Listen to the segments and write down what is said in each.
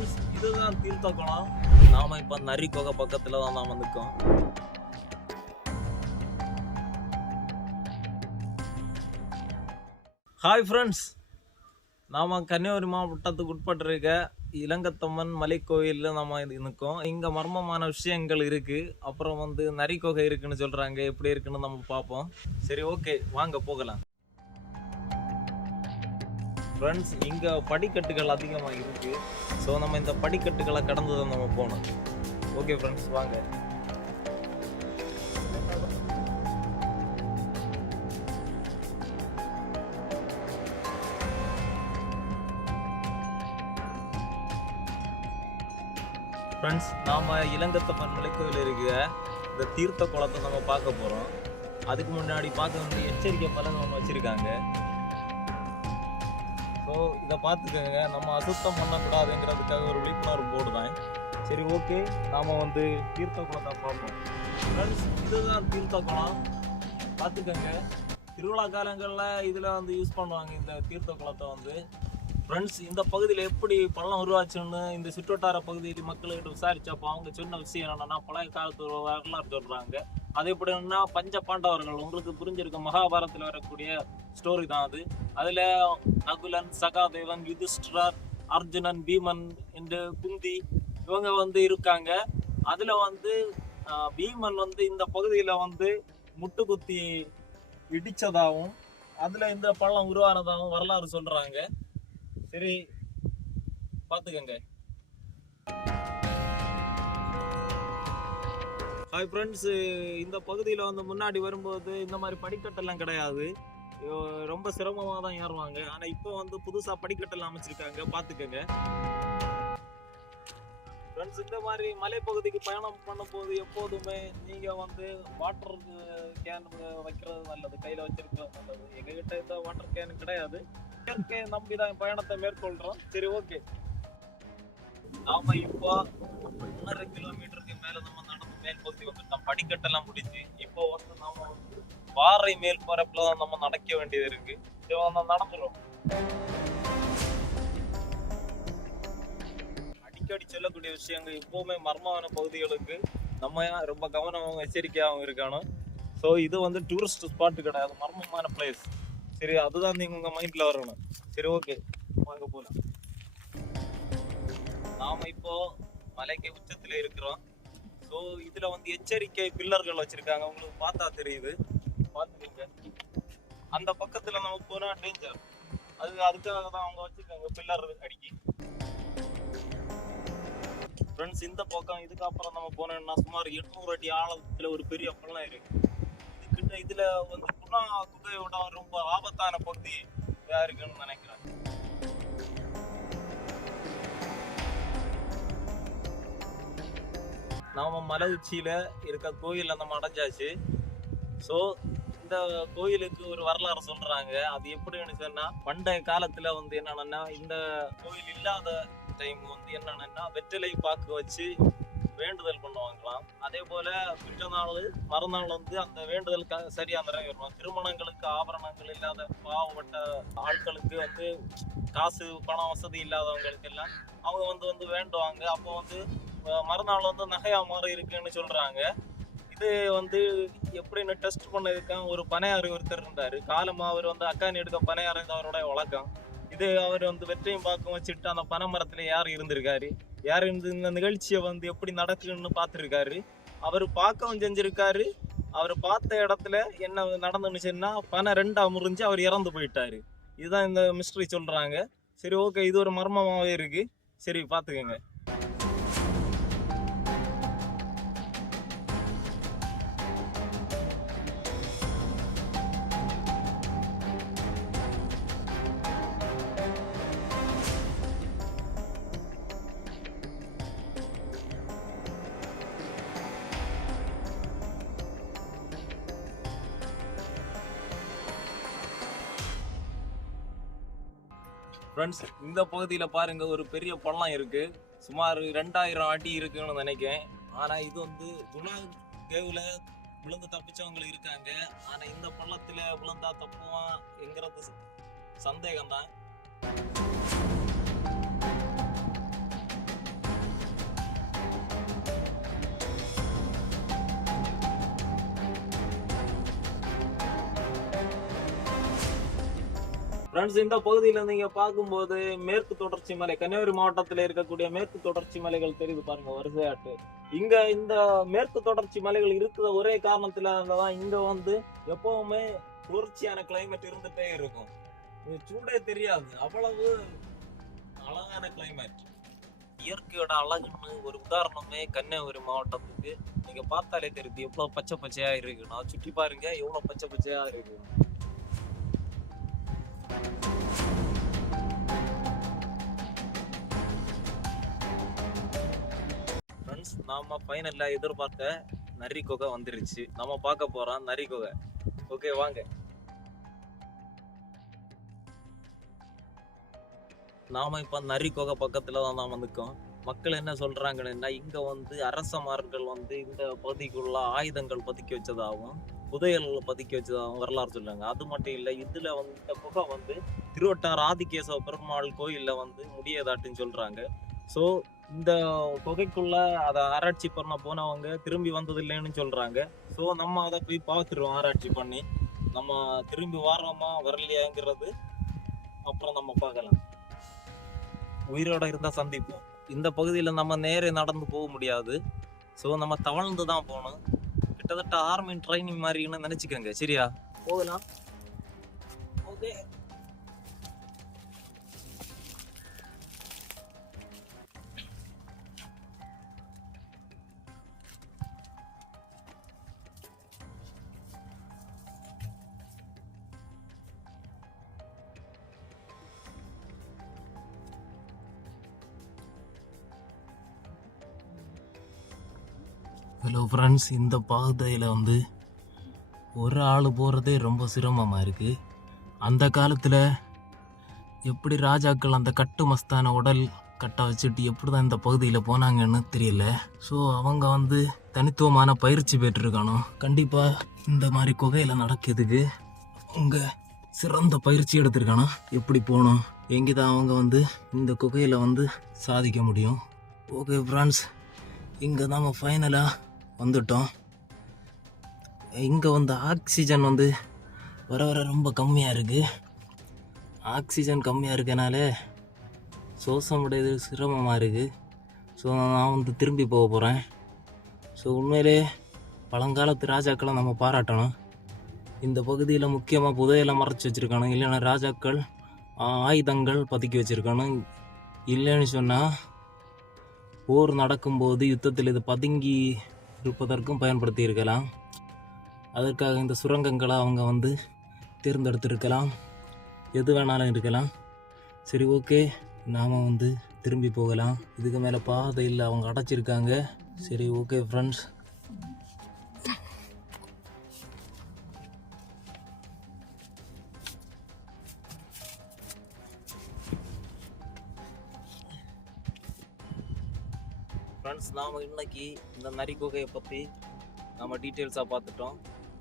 Friends, இதுதான் தீர்த்த குளம். நாம இப்ப நரிக்கோகை பக்கத்துல தான் நாம நிற்கோம். ஹாய் ஃப்ரெண்ட்ஸ், நாம கன்னியாகுமரி மாவட்டத்துக்கு உட்பட்டிருக்க இளங்கத்தம்மன் மலைக்கோயிலில் நம்ம நிற்கோம். இங்கே மர்மமான விஷயங்கள் இருக்குது. அப்புறம் நரிக்கோகை இருக்குன்னு சொல்கிறாங்க. எப்படி இருக்குன்னு நம்ம பார்ப்போம். சரி, ஓகே, வாங்க போகலாம். ஃப்ரெண்ட்ஸ், இங்கே படிக்கட்டுகள் அதிகமாக இருக்குது. ஸோ நம்ம இந்த படிக்கட்டுகளை கடந்து தான் நம்ம போகணும். ஓகே ஃப்ரெண்ட்ஸ், வாங்க. ஃப்ரெண்ட்ஸ், நாம் இளங்கத்தம்மன் மலைக்கோயில் இருக்கிற இந்த தீர்த்த குளத்தை நம்ம பார்க்க போகிறோம். அதுக்கு முன்னாடி பார்க்க வேண்டிய எச்சரிக்கை பலன் ஒன்று வச்சுருக்காங்க. ஸோ இதை பார்த்துக்கோங்க. நம்ம அசுத்தம் பண்ணக்கூடாதுங்கிறதுக்காக ஒரு விழிப்புணர்வு போர்டு தான். சரி, ஓகே, நாம் தீர்த்த குளத்தை பார்ப்போம். ஃப்ரெண்ட்ஸ், இதுதான் தீர்த்த குளம். பார்த்துக்கோங்க. திருவிழா காலங்களில் இதில் யூஸ் பண்ணுவாங்க இந்த தீர்த்த குளத்தை. ஃப்ரெண்ட்ஸ், இந்த பகுதியில் எப்படி பள்ளம் உருவாச்சுன்னு இந்த சுற்றுவட்டார பகுதியில் மக்கள்கிட்ட விசாரிச்சப்போ அவங்க சொன்ன விஷயம் என்னன்னா, பழைய காலத்து வரலாறு சொல்றாங்க. அது எப்படின்னா, பஞ்ச பாண்டவர்கள், உங்களுக்கு புரிஞ்சிருக்க மகாபாரதத்தில் வரக்கூடிய ஸ்டோரி தான் அது. அதில் நகுலன், சகாதேவன், யுதிஷ்டிரர், அர்ஜுனன், பீமன் என்று குந்தி இவங்க இருக்காங்க. அதில் பீமன் இந்த பகுதியில் முட்டுக்குத்தி இடிச்சதாகவும் அதில் இந்த பள்ளம் உருவானதாகவும் வரலாறு சொல்றாங்க. சரி, பார்த்துக்கங்க. ஹாய் ஃப்ரெண்ட்ஸ், இந்த பகுதியில் முன்னாடி வரும்போது இந்த மாதிரி படிக்கட்டெல்லாம் கிடையாது. ரொம்ப சிரமமாக தான் ஏறுவாங்க. ஆனால் இப்போ புதுசாக படிக்கட்டெல்லாம் அமைச்சிருக்காங்க. பார்த்துக்கங்க. ஃப்ரெண்ட்ஸ், இந்த மாதிரி மலைப்பகுதிக்கு பயணம் பண்ணும்போது எப்போதுமே நீங்கள் வாட்டர் கேன் வைக்கிறது நல்லது, கையில் வச்சிருக்கிறது நல்லது. எங்ககிட்ட இந்த வாட்டர் கேன் கிடையாது. இயற்கையை நம்பி தான் பயணத்தை மேற்கொள்றோம். சரி, ஓகே. நாம இப்போ 1.5 கிலோமீட்டருக்கு மேல நம்ம நடந்து மேல் பகுதி வந்துட்டோம். படிக்கட்டெல்லாம் முடிச்சு இப்போ நாம பாறை மேல் பரப்புலதான் நம்ம நடக்க வேண்டியது இருக்கு. நடந்துரும். அடிக்கடி சொல்லக்கூடிய விஷயங்கள் எப்பவுமே மர்மமான பகுதிகளுக்கு நம்ம ரொம்ப கவனமாகவும் எச்சரிக்கையாகவும் இருக்கணும். ஸோ இது டூரிஸ்ட் ஸ்பாட்டு கிடையாது, மர்மமான பிளேஸ். சரி, அதுதான் நீங்க உங்க மைண்ட்ல வரணும். சரி, ஓகே, வாங்க போலாம். நாம இப்போ மலைக்கு உச்சத்துல இருக்கிறோம். ஸோ இதுல எச்சரிக்கை பில்லர்கள் வச்சிருக்காங்க. உங்களுக்கு பார்த்தா தெரியுது, பார்த்துக்கோங்க. அந்த பக்கத்துல நம்ம போனா டேஞ்சர். அதுக்காக தான் அவங்க வச்சிருக்காங்க பில்லர் அடிக்கி. ஃப்ரெண்ட்ஸ், இந்த பக்கம் இதுக்கப்புறம் நம்ம போனோம்னா சுமார் 800 அடி ஆழத்துல ஒரு பெரிய பள்ளம் இருக்கு. இதுல குணா குகையோட ரொம்ப ஆபத்தான பகுதி இருக்குன்னு நினைக்கிறேன். நாம மலை உச்சியில இருக்க கோயில்ல நம்ம அடைஞ்சாச்சு. ஸோ இந்த கோயிலுக்கு ஒரு வரலாறு சொல்றாங்க. அது எப்படின்னு சொன்னா, பண்டைய காலத்துல என்னன்னா, இந்த கோயில் இல்லாத டைம் என்னன்னா வெற்றிலை பாக்கு வச்சு வேண்டுதல் பண்ணுவாங்களாம். அதே போல பிற்ற நாள் மறுநாள் அந்த வேண்டுதல் சரியா நிறைவேறும். திருமணங்களுக்கு ஆபரணங்கள் இல்லாத பாவப்பட்ட ஆட்களுக்கு காசு பணம் வசதி இல்லாதவங்களுக்கு எல்லாம் அவங்க வேண்டுவாங்க. அப்போ மறுநாள் நகையா மாறி இருக்குன்னு சொல்றாங்க. இது எப்படின்னு டெஸ்ட் பண்ணதுக்காக ஒரு பனையாறு ஒருத்தர் இருந்தாரு. காலமா அவர் அக்கானி எடுக்க பனையாறு அவரோட வழக்கம். இது அவர் வெற்றியும் பாக்கம் வச்சுட்டு அந்த பனை மரத்துல யார் இருந்திருக்காரு, யார் இந்த நிகழ்ச்சியை எப்படி நடக்குன்னு பார்த்துருக்காரு. அவர் பார்க்கவும் செஞ்சிருக்காரு. அவர் பார்த்த இடத்துல என்ன நடந்துச்சுன்னா, பனை 2ஆ முறிஞ்சு அவர் இறந்து போயிட்டாரு. இதுதான் இந்த மிஸ்ட்ரி சொல்றாங்க. சரி, ஓகே, இது ஒரு மர்மமாவே இருக்கு. சரி, பார்த்துக்கோங்க. ஃப்ரெண்ட்ஸ், இந்த பகுதியில் பாருங்க, ஒரு பெரிய பள்ளம் இருக்கு. சுமார் 2000 அடி இருக்குன்னு நினைக்கிறேன். ஆனால் இது குணா கேவ்ல விழுந்து தப்பிச்சவங்க இருக்காங்க. ஆனால் இந்த பள்ளத்தில் விழுந்தா சந்தேகம் தான். ஃப்ரெண்ட்ஸ், இந்த பகுதியில நீங்க பார்க்கும்போது மேற்கு தொடர்ச்சி மலை, கன்னியாகுமரி மாவட்டத்தில் இருக்கக்கூடிய மேற்கு தொடர்ச்சி மலைகள் தெரியுது பாருங்க வரிசையாட்டு. இங்க இந்த மேற்கு தொடர்ச்சி மலைகள் இருக்கிற ஒரே காரணத்தினாலதான் இங்க வந்து எப்பவுமே குளிர்ச்சியான கிளைமேட் இருந்துட்டே இருக்கும். இது சூடே தெரியாது, அவ்வளவு அழகான கிளைமேட். இயற்கையோட அழகுன்னு ஒரு உதாரணமே கன்னியாகுமரி மாவட்டத்துக்கு நீங்க பார்த்தாலே தெரியுது எவ்வளவு பச்சை பச்சையா இருக்கு. நான் சுற்றி பாருங்க எவ்வளவு பச்சை பச்சையா இருக்கு. ஃப்ரெண்ட்ஸ், நாம ஃபைனல்ல எதிர்பார்த்த நரி குகை வந்துருச்சு. நம்ம பார்க்க போறோம் நரி குகை. ஓகே வாங்க. நாம இப்ப நரி குகை பக்கத்துல தான் நாம நிற்கோம். மக்கள் என்ன சொல்றாங்கன்னா, இங்க வந்து அரசமார்கள் வந்து இந்த பகுதிக்குள்ள ஆயுதங்கள் பதுக்கி வச்சதாகவும் புதையல்கள் பதுக்கி வச்சதாகவும் வரலாறு சொல்றாங்க. அது மட்டும் இல்ல, இதுல வந்து இந்த குகை வந்து திருவட்டார் ஆதிகேசவ பெருமாள் கோயில்ல வந்து முடியதாட்டுன்னு சொல்றாங்க. ஸோ இந்த குகைக்குள்ள அதை ஆராய்ச்சி பண்ண போனவங்க திரும்பி வந்தது இல்லைன்னு சொல்றாங்க. ஸோ நம்ம அதை போய் பார்த்துருவோம் ஆராய்ச்சி பண்ணி. நம்ம திரும்பி வரோமா வரலையாங்கிறது அப்புறம் நம்ம பார்க்கலாம். உயிரோட இருந்தா சந்திப்போம். இந்த பகுதியில நம்ம நேரே நடந்து போக முடியாது. ஸோ நம்ம தவழ்ந்து தான் போகணும். கிட்டத்தட்ட ஆர்மி ட்ரைனிங் மாதிரின்னு நினைச்சுக்கோங்க. சரியா, போகலாம். ஓகே. ஹலோ ஃப்ரெண்ட்ஸ், இந்த பாதையில் வந்து ஒரு ஆள் போகிறதே ரொம்ப சிரமமாக இருக்குது. அந்த காலத்தில் எப்படி ராஜாக்கள் அந்த கட்டு மஸ்தான உடல் கட்டை வச்சுட்டு எப்படி தான் இந்த பகுதியில் போனாங்கன்னு தெரியல. ஸோ அவங்க வந்து தனித்துவமான பயிற்சி பெற்றிருக்கானோ. கண்டிப்பாக இந்த மாதிரி குகையில் நடக்கிறதுக்கு அவங்க சிறந்த பயிற்சி எடுத்திருக்கானோ. எப்படி போகணும், எங்கே தான் அவங்க வந்து இந்த குகையில் வந்து சாதிக்க முடியும். ஓகே ஃப்ரெண்ட்ஸ், இங்கே நம்ம ஃபைனலாக வந்துட்டோம். இங்கே வந்து ஆக்சிஜன் வந்து வர வர ரொம்ப கம்மியாக இருக்குது. ஆக்சிஜன் கம்மியாக இருக்கனால சுவாசம் விடுறது சிரமமாக இருக்குது. ஸோ நான் வந்து திரும்பி போக போகிறேன். ஸோ உண்மையிலே பழங்காலத்து ராஜாக்களை நம்ம பாராட்டணும். இந்த பகுதியில் முக்கியமாக புதையலை மறைச்சி வச்சுருக்கானு, இல்லைன்னா ராஜாக்கள் ஆயுதங்கள் பதுக்கி வச்சுருக்கானு. இல்லைன்னு சொன்னால் போர் நடக்கும்போது யுத்தத்தில் இது பதுங்கி இருப்பதற்கும் பயன்படுத்தி இருக்கலாம். அதற்காக இந்த சுரங்கங்களை அவங்க வந்து தேர்ந்தெடுத்திருக்கலாம். எது வேணாலும் இருக்கலாம். சரி, ஓகே, நாம் வந்து திரும்பி போகலாம். இதுக்கு மேலே பாதை இல்லை, அவங்க அடைச்சிருக்காங்க. சரி, ஓகே ஃப்ரெண்ட்ஸ். ஃப்ரெண்ட்ஸ், நாம் இன்னைக்கு இந்த நரி குகையை பற்றி நம்ம டீட்டெயில்ஸாக பார்த்துட்டோம்.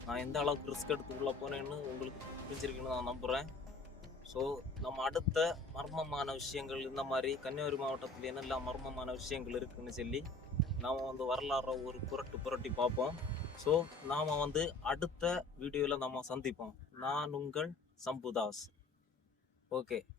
நான் எந்த அளவுக்கு ரிஸ்க் எடுத்து உள்ளே போனேன்னு உங்களுக்கு புரிஞ்சிருக்குன்னு நான் நம்புகிறேன். ஸோ நம்ம அடுத்த மர்மமான விஷயங்கள், இந்த மாதிரி கன்னியாகுமரி மாவட்டத்தில் என்னெல்லாம் மர்மமான விஷயங்கள் இருக்குதுன்னு சொல்லி நாம் வந்து வரலாறை ஒரு புரட்டி பார்ப்போம். ஸோ நாம் வந்து அடுத்த வீடியோவில் நம்ம சந்திப்போம். நான் உங்கள் சம்புதாஸ். ஓகே.